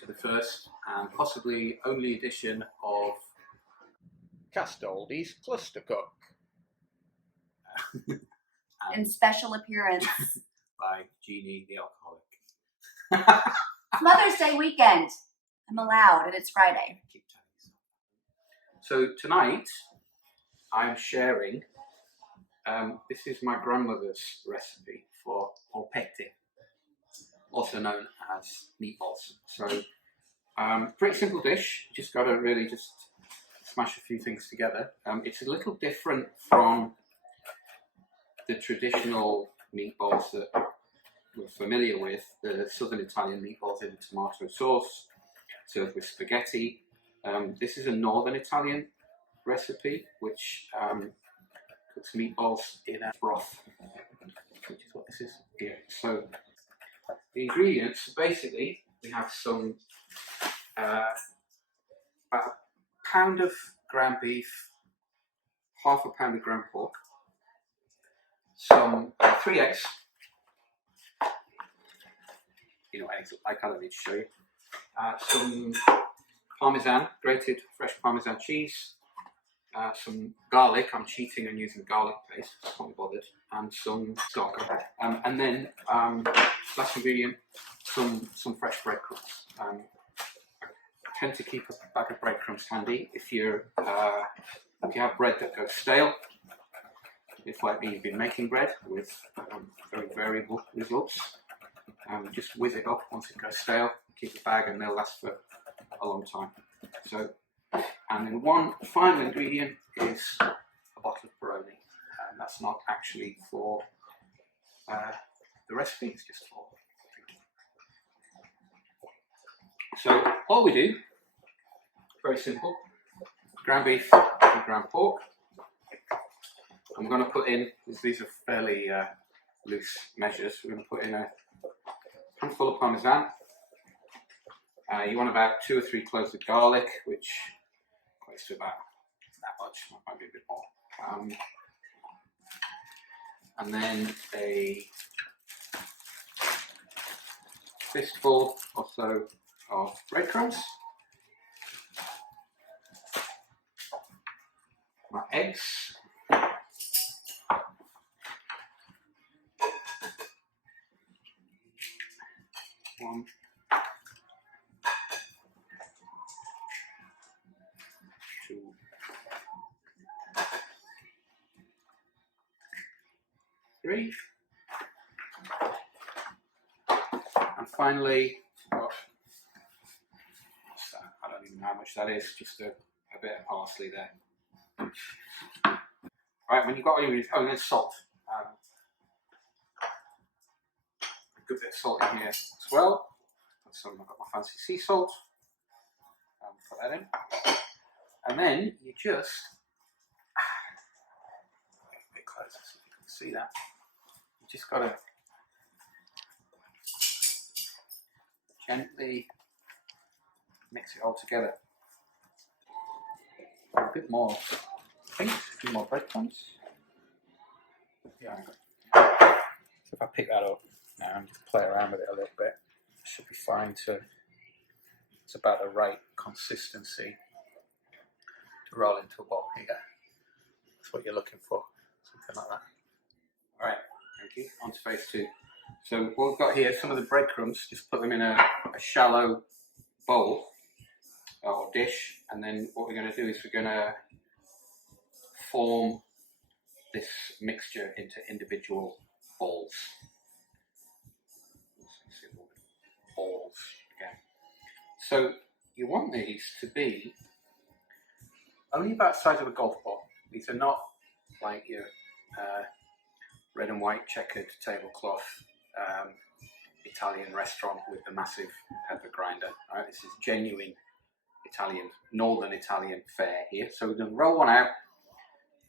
to the first and possibly only edition of Cast Oldies Cluster Cook. In special appearance. by Jeannie the alcoholic. It's Mother's Day weekend. I'm allowed, and it's Friday. So tonight I'm sharing, this is my grandmother's recipe for polpetti, also known as meatballs. So pretty simple dish, just got to really just smash a few things together. It's a little different from the traditional meatballs that we're familiar with, the southern Italian meatballs in tomato sauce, served with spaghetti. This is a northern Italian recipe which cooks meatballs in a broth, which is what this is here. So the ingredients, basically, we have some about a pound of ground beef, half a pound of ground pork, some 3 eggs. You know what eggs look like, I don't need to show you. Some parmesan, grated fresh parmesan cheese, some garlic. I'm cheating and using garlic paste, I can't be bothered, and some stock. And then last ingredient, some fresh breadcrumbs. I tend to keep a bag of breadcrumbs handy if you have bread that goes stale. If, like me, you've been making bread with very variable results, just whiz it up once it goes stale, keep the bag, and they'll last for a long time. So, and then one final ingredient is a bottle of Peroni, and that's not actually for the recipe, it's just for drinking. So all we do, very simple, ground beef and ground pork. I'm going to put in, these are fairly loose measures, we're going to put in a handful of parmesan. You want about 2 or 3 cloves of garlic, which equates to about that much, might be a bit more. And then a fistful or so of breadcrumbs. My eggs. 1, 2, 3, and finally, what's that? I don't even know how much that is, just a bit of parsley there. Right, when you've got all your ingredients, there's salt. A good bit of salt in here as well. I've got my fancy sea salt. Put that in. And then you just, a bit closer so you can see that. You just got to gently mix it all together. A bit more, I think, a few more breadcrumbs. Yeah. So if I pick that up now and just play around with it a little bit, it should be fine to, it's about the right consistency to roll into a ball here. That's what you're looking for, something like that. Alright, thank you. On to phase 2. So what we've got here, some of the breadcrumbs, just put them in a shallow bowl or dish, and then what we're going to do is we're going to form this mixture into individual balls. Balls again. So you want these to be only about the size of a golf ball. These are not like your red and white checkered tablecloth Italian restaurant with the massive pepper grinder. Right? This is genuine Italian, northern Italian fare here. So we're going to roll one out,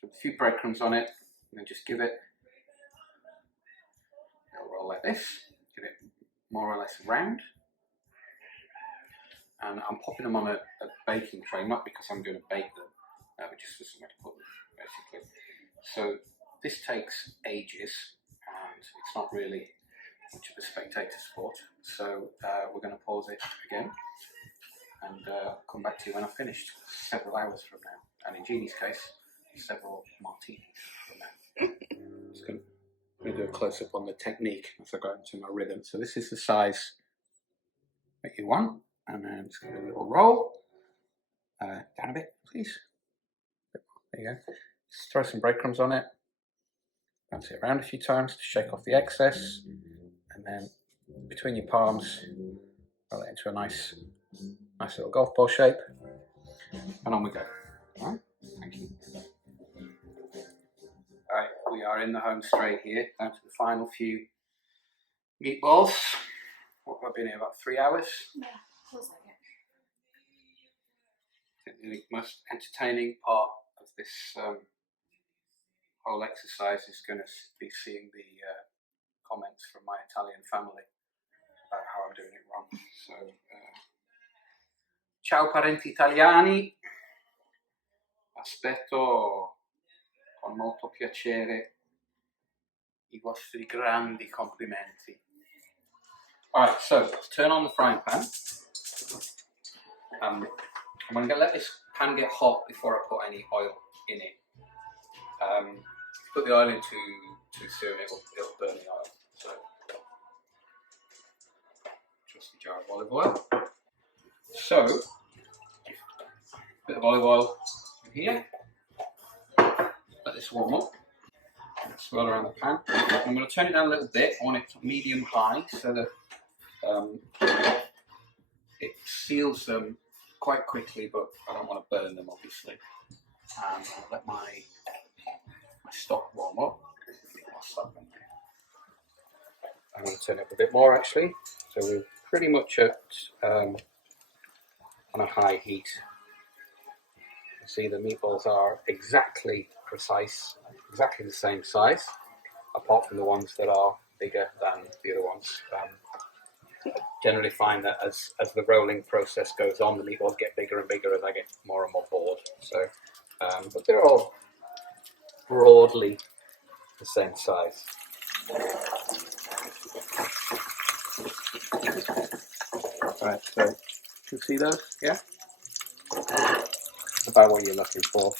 put a few breadcrumbs on it, and then just give it a roll like this, give it more or less round. And I'm popping them on a baking tray, not because I'm going to bake them, but just for somewhere to put them, basically. So this takes ages, and it's which is a spectator sport. So we're going to pause it again and come back to you when I've finished, several hours from now. And in Jeannie's case, several martinis from now. Just going to do a close-up on the technique as I go into my rhythm. So this is the size that you want, and then just give it a little roll. Down a bit, please. There you go. Just throw some breadcrumbs on it. Bounce it around a few times to shake off the excess, and then between your palms, roll it into a nice little golf ball shape, and on we go. All right, thank you. All right, we are in the home straight here, down to the final few meatballs. What have I been here, about 3 hours? Yeah, feels like it. I think the most entertaining part of this whole exercise is going to be seeing the comments from my Italian family about how I'm doing it wrong. So, ciao parenti italiani, aspetto con molto piacere I vostri grandi complimenti. Alright, so let's turn on the frying pan. I'm going to let this pan get hot before I put any oil in it. If you put the oil in too soon, it'll burn the oil. So, trusty jar of olive oil. So, a bit of olive oil in here. Let this warm up. Swirl around the pan. I'm going to turn it down a little bit. I want it to medium-high so that it seals them quite quickly, but I don't want to burn them, obviously. And I'll let my stock warm up. I'm going to turn it up a bit more, actually. So we're pretty much at on a high heat. You see the meatballs are exactly precise, exactly the same size, apart from the ones that are bigger than the other ones. Generally find that as the rolling process goes on, the meatballs get bigger and bigger as I get more and more bored. So, but they're all broadly the same size. Right, so you can see those, yeah? That's about what you're looking for.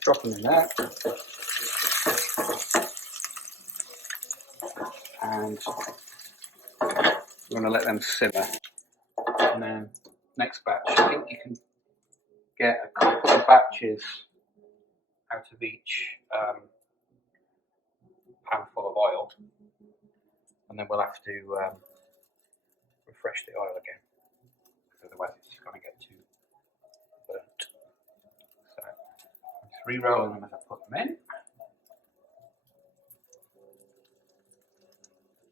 Drop them in there. And we're going to let them simmer. And then next batch, I think you can get a couple of batches out of each pan full of oil. And then we'll have to refresh the oil again, because otherwise it's just going to get too burnt. So I'm just re-rolling them as I put them in.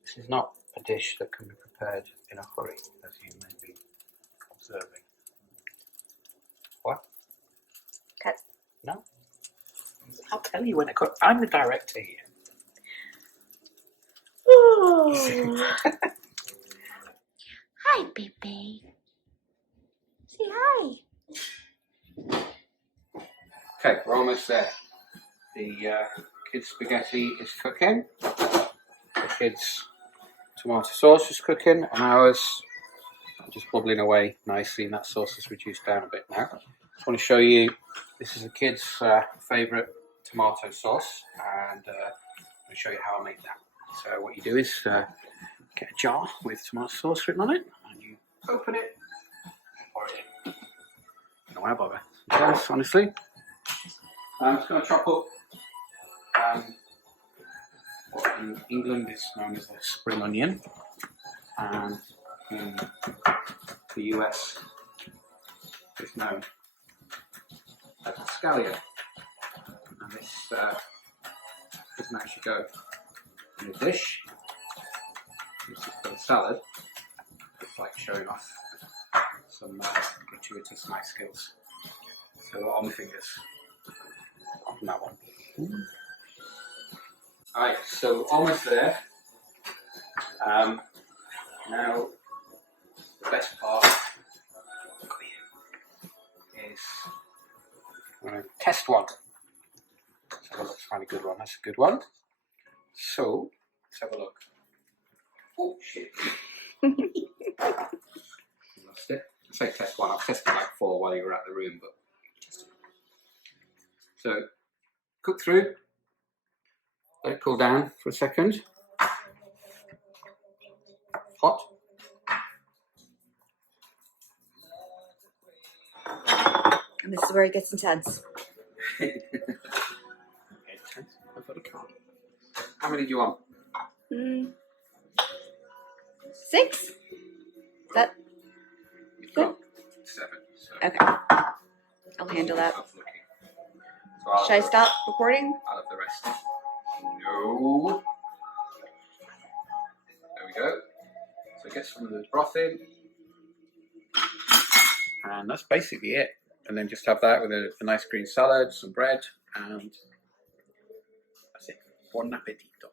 This is not a dish that can be prepared in a hurry, as you may be observing. What? Cut. No? I'll tell you when I cut. I'm the director here. Oh. Hi, baby. Say hi. Okay, we're almost there. The kids' spaghetti is cooking. The kids' tomato sauce is cooking, and ours are just bubbling away nicely, and that sauce has reduced down a bit now. Just want to show you, this is the kids' favourite tomato sauce, and I'm going to show you how I make that. So what you do is get a jar with tomato sauce written on it, and you open it, pour it in. No way bother. Yes, honestly. I'm just going to chop up what in England is known as a spring onion, and in the US is known as a scallion. And this doesn't actually go in a dish. This is for the salad. It's like showing off some gratuitous nice skills. So on the fingers. On that one. Alright, so almost there. Now the best part is I'm going to test one. Let's have a look, find a good one. That's a good one. So let's have a look. Oh shit. Lost it. I say test one. I've tested like 4 while you were at the room, but so cook through. Let it cool down for a second. Hot. And this is where it gets intense. How many do you want? 6? That You've good? got 7. So Okay. I'll handle that. So I'll Should I stop recording? I'll have the rest. No. There we go. So get some of the broth in. And that's basically it. And then just have that with a nice green salad, some bread, and that's it. Buon appetito.